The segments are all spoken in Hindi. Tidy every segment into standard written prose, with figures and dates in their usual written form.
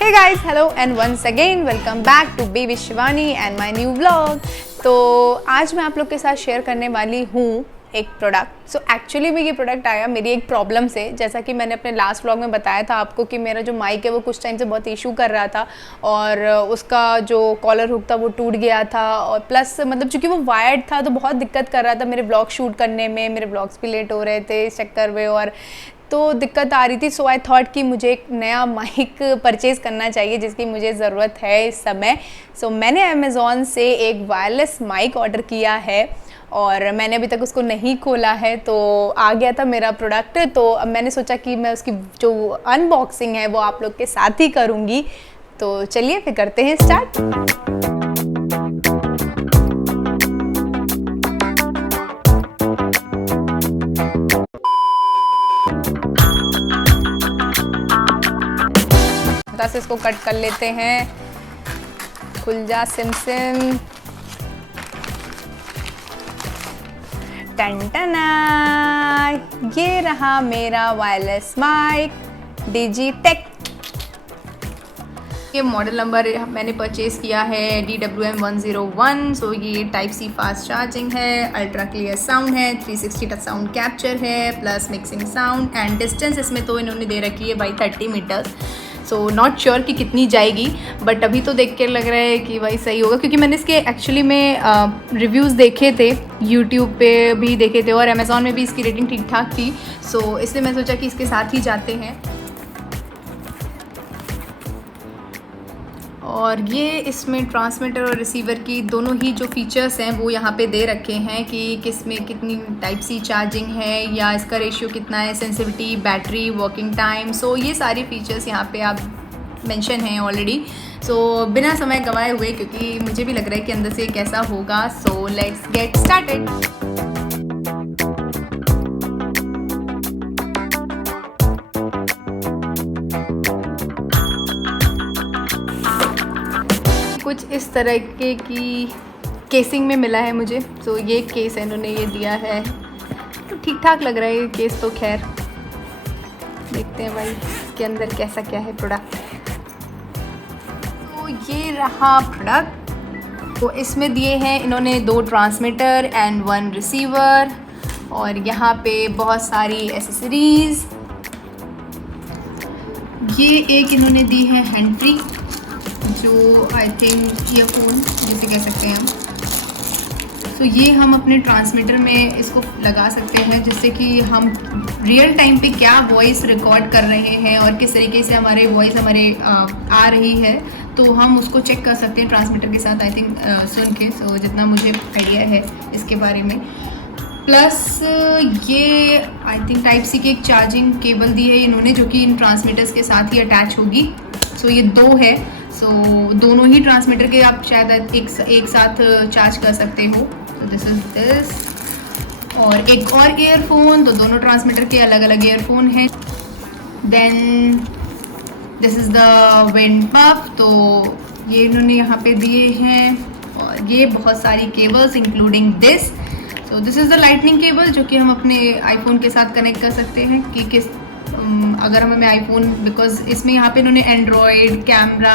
Hey guys, hello and once again welcome back to Be with Shivani and my new vlog। तो आज मैं आप लोग के साथ शेयर करने वाली हूँ एक प्रोडक्ट। सो एक्चुअली में ये प्रोडक्ट आया मेरी एक प्रॉब्लम से, जैसा कि मैंने अपने लास्ट व्लॉग में बताया था आपको कि मेरा जो माइक है वो कुछ टाइम से बहुत इशू कर रहा था और उसका जो कॉलर हुक था वो टूट गया था और प्लस मतलब चूँकि वो वायर्ड था तो बहुत दिक्कत कर रहा था मेरे व्लॉग शूट करने में। मेरे व्लॉग्स भी लेट हो रहे थे इस चक्कर में और तो दिक्कत आ रही थी। सो आई थॉट कि मुझे एक नया माइक परचेज़ करना चाहिए जिसकी मुझे ज़रूरत है इस समय। सो मैंने अमेज़ॉन से एक वायरलेस माइक ऑर्डर किया है और मैंने अभी तक उसको नहीं खोला है, तो आ गया था मेरा प्रोडक्ट। तो अब मैंने सोचा कि मैं उसकी जो अनबॉक्सिंग है वो आप लोग के साथ ही करूँगी। तो चलिए फिर करते हैं स्टार्ट। से इसको कट कर लेते हैं। खुल जा सिम सिम। टन-टना, ये रहा मेरा वायरलेस माइक डिजिटेक। ये मॉडल नंबर मैंने परचेज़ किया है DWM101। सो ये टाइप सी फास्ट चार्जिंग है, अल्ट्रा क्लियर साउंड है, 360 टच साउंड कैप्चर है plus mixing sound and distance इसमें तो इन्होंने दे रखी है भाई 30 मीटर्स। सो नॉट श्योर कि कितनी जाएगी बट अभी तो देख के लग रहा है कि भाई सही होगा, क्योंकि मैंने इसके एक्चुअली में रिव्यूज़ देखे थे, यूट्यूब पे भी देखे थे और अमेज़ॉन में भी इसकी रेटिंग ठीक ठाक थी। सो इसलिए मैं सोचा कि इसके साथ ही जाते हैं। और ये इसमें ट्रांसमीटर और रिसीवर की दोनों ही जो फीचर्स हैं वो यहाँ पे दे रखे हैं कि किस में कितनी टाइप सी चार्जिंग है या इसका रेशियो कितना है, सेंसिटिविटी, बैटरी, वर्किंग टाइम। सो ये सारी फीचर्स यहाँ पे आप मेंशन हैं ऑलरेडी। सो बिना समय गंवाए हुए, क्योंकि मुझे भी लग रहा है कि अंदर से कैसा होगा, सो लेट्स गेट स्टार्टेड। कुछ इस तरह की केसिंग में मिला है मुझे। तो ये केस है, इन्होंने ये दिया है तो ठीक ठाक लग रहा है ये केस। तो खैर देखते हैं भाई इसके अंदर कैसा क्या है प्रोडक्ट। तो ये रहा प्रोडक्ट। तो इसमें दिए हैं इन्होंने 2 ट्रांसमीटर एंड 1 रिसीवर और यहाँ पे बहुत सारी एसेसरीज़। ये एक इन्होंने दी है हैंड फ्री, जो आई थिंक ईयरफोन जैसे कह सकते हैं हम। तो ये हम अपने ट्रांसमीटर में इसको लगा सकते हैं जिससे कि हम रियल टाइम पे क्या वॉइस रिकॉर्ड कर रहे हैं और किस तरीके से हमारे वॉइस आ रही है तो हम उसको चेक कर सकते हैं ट्रांसमीटर के साथ, आई थिंक सुन के। सो जितना मुझे आइडिया है इसके बारे में। प्लस ये आई थिंक टाइप सी की एक चार्जिंग केबल दी है इन्होंने, जो कि इन ट्रांसमीटर्स के साथ ही अटैच होगी। सो ये 2 है। सो दोनों ही ट्रांसमीटर के आप शायद एक साथ चार्ज कर सकते हो। तो दिस इज दिस। और एक और ईयरफोन, तो दोनों ट्रांसमीटर के अलग अलग ईयरफोन हैं। Then this is the wind puff, तो ये इन्होंने यहाँ पे दिए हैं। और ये बहुत सारी केबल्स इंक्लूडिंग दिस। तो this is the lightning cable जो कि हम अपने आईफोन के साथ कनेक्ट कर सकते हैं कि किस अगर हमें आईफोन, बिकॉज इसमें यहाँ पे इन्होंने एंड्रॉयड, कैमरा,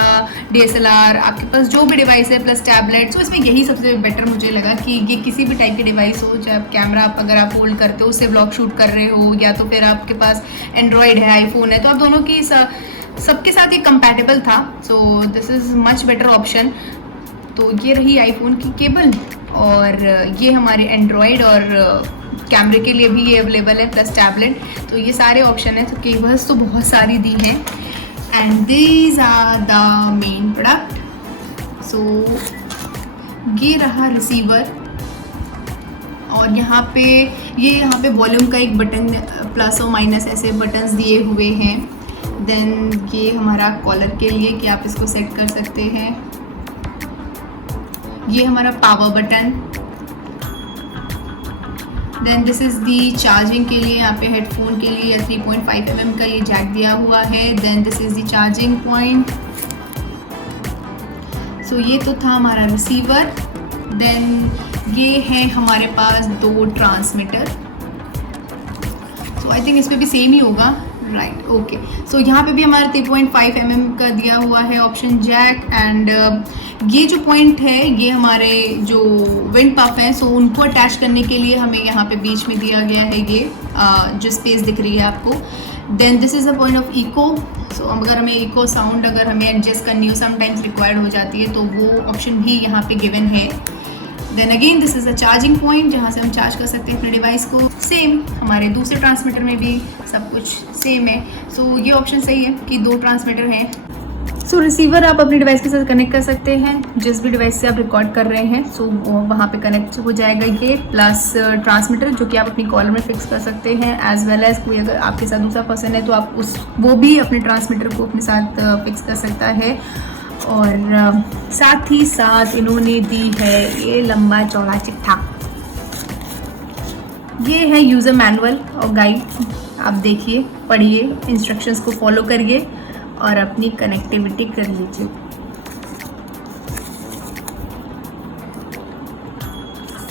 DSLR, आपके पास जो भी डिवाइस है प्लस टैबलेट। तो इसमें यही सबसे बेटर मुझे लगा कि ये किसी भी टाइप के डिवाइस हो, चाहे कैमरा अगर आप होल्ड करते हो उससे ब्लॉग शूट कर रहे हो या तो फिर आपके पास एंड्रॉयड है, आईफोन है, तो आप दोनों की सबके साथ ये कंपैटिबल था। So this is much better option. तो ये रही आईफोन की केबल और ये हमारे एंड्रॉयड और कैमरे के लिए भी ये अवेलेबल है प्लस टैबलेट। तो ये सारे ऑप्शन हैं। तो केबल्स तो बहुत सारी दी हैं and these are the main product. So ये रहा रिसीवर और यहाँ पे वॉल्यूम का एक बटन, प्लस और माइनस ऐसे बटन्स दिए हुए हैं। देन ये हमारा कॉलर के लिए कि आप इसको सेट कर सकते हैं। ये हमारा power button. Then this is the charging के लिए, यहाँ पे हेडफोन के लिए 3.5 mm का ये जैक दिया हुआ है। Then this is the charging point. So ये तो था हमारा रिसीवर। देन ये है हमारे पास 2 ट्रांसमीटर। सो आई थिंक इस पर भी सेम ही होगा। Right, okay. सो यहाँ पे भी हमारा 3.5 mm का दिया हुआ है ऑप्शन जैक। एंड ये जो पॉइंट है ये हमारे जो विंड पफ हैं, सो उनको अटैच करने के लिए हमें यहाँ पे बीच में दिया गया है ये जो स्पेस दिख रही है आपको। Then this is a point of echo. So अगर हमें इको साउंड अगर हमें एडजस्ट करनी हो, समटाइम्स रिक्वायर्ड हो जाती है, तो वो ऑप्शन भी यहाँ पे गिवन है। Then again this is a charging point जहाँ से हम चार्ज कर सकते हैं अपने डिवाइस को। सेम हमारे दूसरे ट्रांसमीटर में भी सब कुछ सेम है। सो ये ऑप्शन सही है कि 2 ट्रांसमीटर हैं। सो रिसीवर आप अपने डिवाइस के साथ कनेक्ट कर सकते हैं, जिस भी डिवाइस से आप रिकॉर्ड कर रहे हैं। सो वहाँ पे कनेक्ट हो जाएगा ये, प्लस ट्रांसमीटर जो कि आप अपनी कॉलर में फिक्स कर सकते हैं, एज वेल एज कोई अगर आपके साथ दूसरा पर्सन है तो आप वो भी अपने ट्रांसमीटर को अपने साथ फिक्स कर सकता है। और साथ ही साथ इन्होंने दी है ये लंबा चौड़ा चिट्ठा। ये है यूज़र मैनुअल और गाइड। आप देखिए, पढ़िए, इंस्ट्रक्शंस को फॉलो करिए और अपनी कनेक्टिविटी कर लीजिए।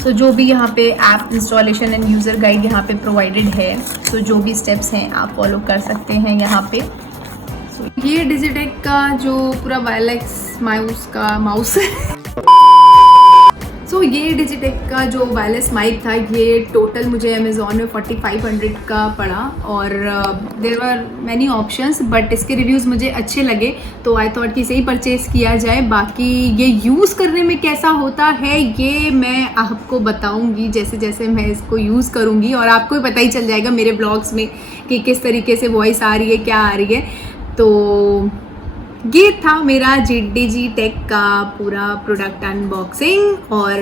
सो जो भी यहाँ पे app installation end user guide यहाँ पे प्रोवाइडेड है, तो जो भी स्टेप्स हैं आप फॉलो कर सकते हैं यहाँ पे। ये डिजिटेक का जो पूरा वायरलेस माउस सो ये डिजिटेक का जो वायरलेस माइक था, ये टोटल मुझे अमेज़ॉन में 4500 का पड़ा। और there were many options, but इसके रिव्यूज़ मुझे अच्छे लगे तो आई थॉट कि इसे ही परचेज़ किया जाए। बाकी ये यूज़ करने में कैसा होता है ये मैं आपको बताऊंगी जैसे जैसे मैं इसको यूज़ करूंगी, और आपको भी पता ही चल जाएगा मेरे ब्लॉग्स में कि किस तरीके से वॉइस आ रही है, क्या आ रही है। तो ये था मेरा JDG टेक का पूरा प्रोडक्ट अनबॉक्सिंग और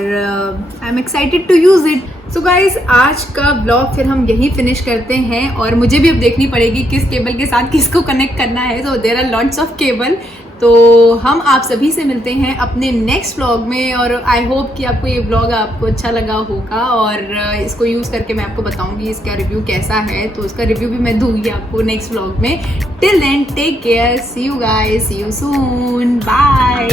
I am excited to use it. So guys, आज का ब्लॉग फिर हम यही फिनिश करते हैं, और मुझे भी अब देखनी पड़ेगी किस केबल के साथ किसको कनेक्ट करना है। So there are lots of cable. तो हम आप सभी से मिलते हैं अपने नेक्स्ट व्लॉग में, और आई होप कि आपको ये व्लॉग आपको अच्छा लगा होगा, और इसको यूज़ करके मैं आपको बताऊंगी इसका रिव्यू कैसा है, तो इसका रिव्यू भी मैं दूंगी आपको नेक्स्ट व्लॉग में। Till then take care, see you guys, see you soon, bye.